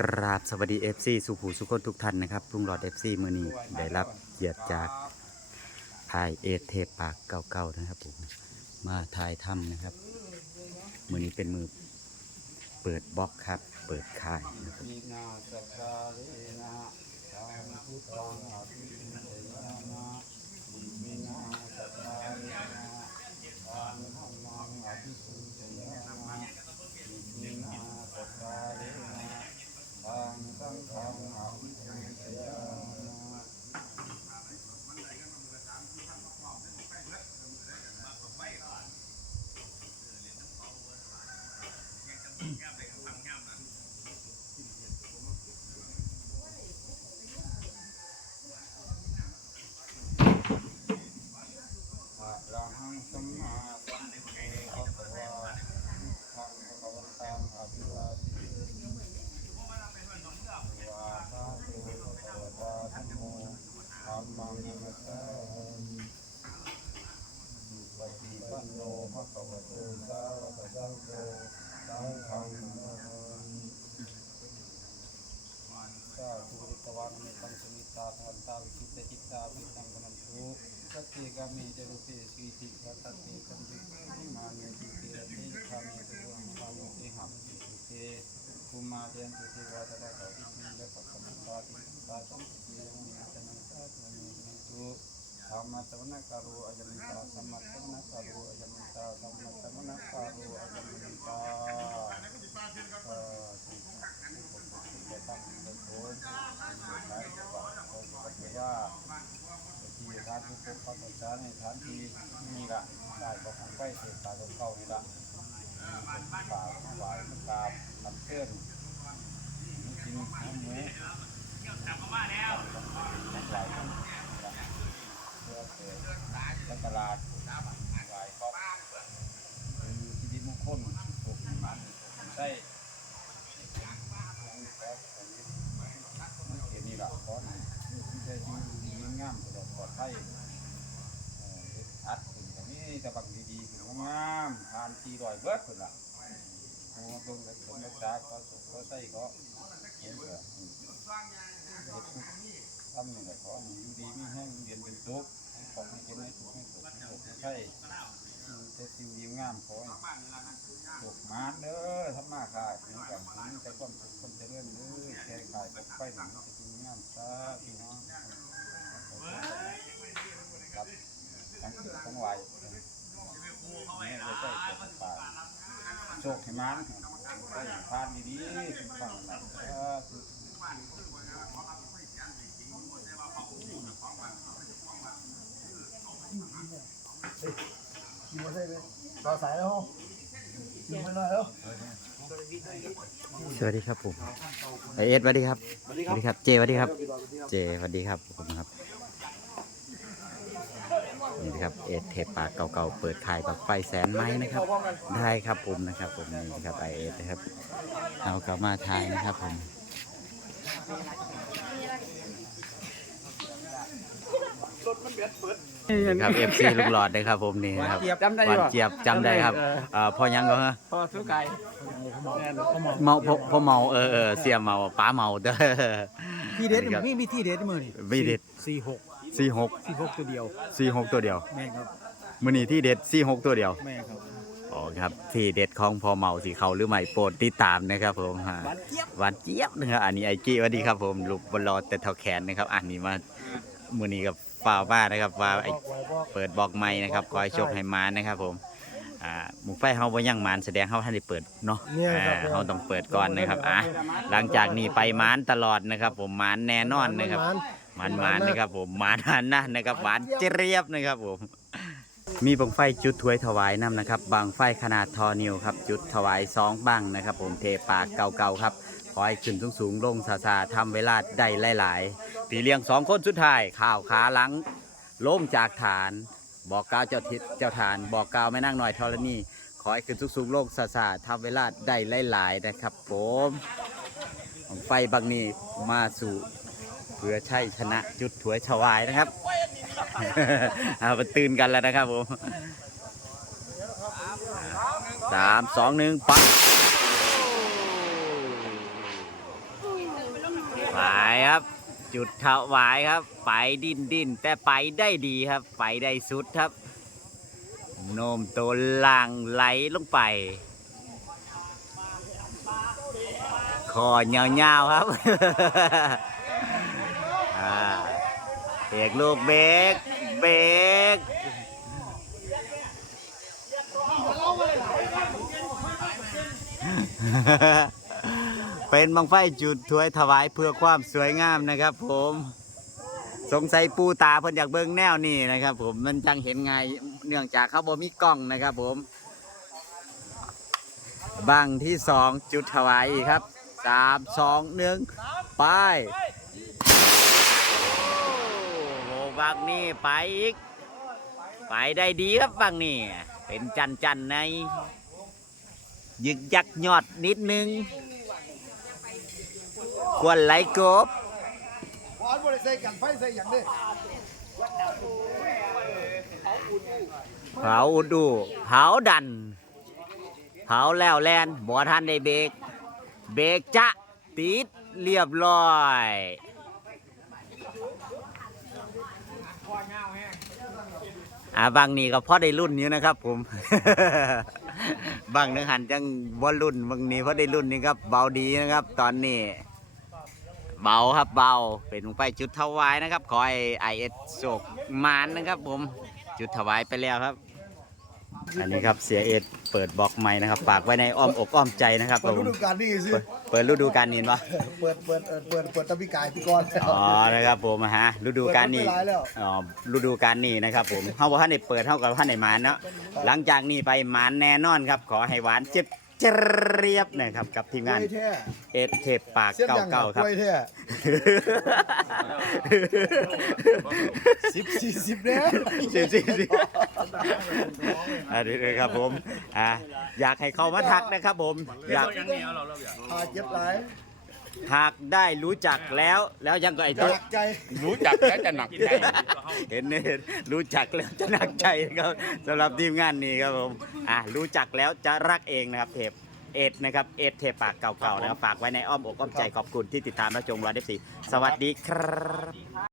กราบสวัสดีเอฟซีสุภูสุคนทุกท่านนะครับลุงหลอดเอฟซีมือนี้ได้รับเกียรติจากพายเอเทปปากเก่าๆนะครับผมมาถ่ายถ้ำนะครับ มือนี้เป็นมือเปิดบล็อกครับ เปิดค่ายนะครับมีนาสกาเลนะทางพุทธังอ Yeah. ธุริตวันมิตังสมิตาทันตาวิจิตติตาวิตังกามิจรุเปสีติวัตติสัมยุติมานิติเตติคามิตุวังวายุติหัมติสุเตภูมาเตียนตุเทวาตระตาอิมิเลปะกมังตาติสัมตาสัมปิยังมิจนังสาธุมินันตุธรรมะสวนาการุอายัมมิตาธรรมะสวน นาการุอายัมมิตาเอ่อที่จะตั้งเป็นโทษในการปฏิบัติว่าที่ร้านผู้ปกครองสถานในฐานที่นี่ละได้กของใกล้เสกตาตัวเข้านี่ละเป็นป่าหวายมันกาบทำเส้นมีกินน้ำหมูจับมาแล้วทั้งหลายทั้งเพื่อเกิดและตลาดหวายครอบเป็นชีวิตมงคลปลูกมัน ใช่เห็นนี่ละก้อนที่ได้อยู่ดีงามตลอดปลอดภัยเอ่ออัดถึงแบบนี้แต่บางดีๆถึงงามทานทีรอยเบิดคนละโอ้ตรงกับตรงรักษาก็สุขก็ใส่ก็เห็นเถอะอืมทำนี่แหละขอให้อยู่ดีไมีแห้งเรียนเป็นสุขขอให้เจริญให้สุขให้สุขให้สุขใช่อืมแต่สิ่งดีงามขอให้ สุขมานเด้อทำมาค้าเหมือนกันถึงจความสุขความเจริญเด้อแค่ขายพบไปหนึ่งจะดีงามซะพี่น้องครับทั้งเสือทั้งวายนี่ไม่ใช่ตัวป่าโชคให้มันใช่านดีๆถึงฝั่งนั้นเออขี่มร์ไหมต่อสายแล้ว สวัสดีครับผมไอเอสสวัสดีครับสวัสดีครับ เจสวัสดีครับ เจสวัสดีครับผมครับนี่นะครับเอสเทปปากเก่าๆเปิดขายกับไฟแสนไม้นะครับ ได้ครับผมนะครับผมนี่นะครับไอเอสนะครับเอากลับมาทายนะครับผม ครับเอฟซีลุงหลอดนะครับผมนี่นะครับเจี๊ยบจำได้หวานป่ะเจี๊ยบจำได้ครับเอ่อพอยังก็ฮะพ่อทุกไก่เมาพอพอเมาเออเออเสียเมาป้าเมาเด้อที่เด็ดครับมีมีที่เด็ดมือนี่มีเด็ดสี่หกสี่หกสี่หกตัวเดียวสี่หกตัวเดียวแม่ครับมือนี้ที่เด็ดสี่หกตัวเดียวแม่ครับอ๋อครับที่เด็ดของพอเมาสีเขาหรือไม่โปรดติดตามนะครับผมฮะหวานเจี๊ยบหวานเจี๊ยบนะครับอันนี้ไอจี้สวัสดีครับผมลูกบอลลอแต่เท่าแขนนะครับ อันนี้มามือนี้กับ ฝ่าวบ้านะครับว่าไอบอกไว้บอกเปิดบอกไม้นะครับขอให้โชคให้มานนะครับ ผมอ่าหมูไฟเฮาบ่ยังมานแสดงเฮาท่านได้เปิดเนาะเนี่ยคอ่ารับเฮาต้องเปิดก่อนนะครับอะหลังจากนี้ไปมานตลอดนะครับ ผมมานแน่นอนนะครับหวานหวานๆนะครับผมหวานหันนะนะครับหวานเจี๊ยบนะครับผม มีบังไฟจุดถวยถวายน้ำนะครับบางไฟขนาดทอนิวครับจุดถวายสองบังนะครับ ผมเทปากเก่าๆครับ ขอให้ขึ้นสูงๆลงซาซาทำเวลาได้หลาย ๆ ตีเลี้ยงสองคนสุดท้ายข่าวขาหลังล้มจากฐาน บอกกล่าวเจ้าทิศเจ้าฐาน บอกกล่าวไม่นั่งหน่อยธรณีขอให้ขึ้นสูงๆลงซาซาทำเวลาได้หลาย ๆ นะครับผมไฟบางนี้มาสู่เพื่อใช่ชนะจุดถวยถวายนะครับเอาไปตื่นกันแล้วนะครับผมสามสองหนึ่งปัง ไปครับ จุดถวายครับ ไปดินดินแต่ไปได้ดีครับ ไปได้สุดครับ โนมตัวล่างไหลลงไป คอยาวๆครับเบรกลูกเบรกเบรก เป็นบังไฟจุดถวยถวายเพื่อความสวยงามนะครับ ผม สงสัยปูตาเพิ่นอยากเบิ่งแนวนี่นะครับ ผมมันจังเห็นไงเนื่องจากเขาบ่มีกล้องนะครับ ผมบังที่สองจุดถวายครับสามสองหนึ่งไปโอ้โหบังนี่ไปอีก ไปได้ดีครับบังนี่เป็นจันจันในยึกยักยอดนิดนึง ควรไหลกบหวานบริใส่กันไฟใส่อย่างนี้เผาอุดูเผาดันเผาแล้วแลนบ่ทันได้เบรกเบรกจะติดเรียบร้อยอ่าบางนี่ก็พอได้รุ่นอยู่นะครับผม บางนึงหันจังบ่รุ่นบางนี้พอได้รุ่นนี่ครับเบาดีนะครับ ตอนนี้ เบาครับเบาเป็นไฟจุดถวายนะครับ ขอให้ไอเอสโศกมานนะครับ ผมจุดถวายไปแล้วครับ อันนี้ครับเสียเอ็ดเปิดบล็อกใหม่นะครับฝากไว้ในอ้อมอกอ้อมใจนะครับเปิดผฤมดูกาลนี่สิ เปิดเปิดฤดูกาลนี้ปะเปิด เปิด เปิด เปิดเปิดตะพิกายพี่กรณ์อ๋อนะครับผมฮะฤดูกาลนี้เปิดไม่หลายแล้ว อ๋อฤดูกาลนี้นะครับผมเฮาบ่ทันได้เปิดเฮากับท่านได้หมานเนาะหลังจากนี้ไปหมานแน่นอนครับ ขอให้หวานเจ็บ เจรียบนะครับกับทีมกงาล้นวยแท้เอสเทปปากเส้นยังเก่าๆครับกล้วยแท้สิบสี่สิบเนี่ยสิสิสิอันนี้นะครับผมอะอยากให้เข้ามาทักนะครับผมอยากพาเจ็บหลาย หากได้รู้จักแล้วแล้วยังก็ไอ้จะตัวหนักใจ รู้จักแล้วจะหนักใจ เห็นเนี่ยรู้จักแล้วจะหนักใจครับสำหรับทีมงานนี้ครับผมอะรู้จักแล้วจะรักเองนะครับเทปเอ็ดนะครับเอ็ดเทปปากเก่าๆนะครับฝากไว้ในอ้อมอกอ้อมใจขอบคุณที่ติดตามและชมรอเดฟซีสวัสดีครับ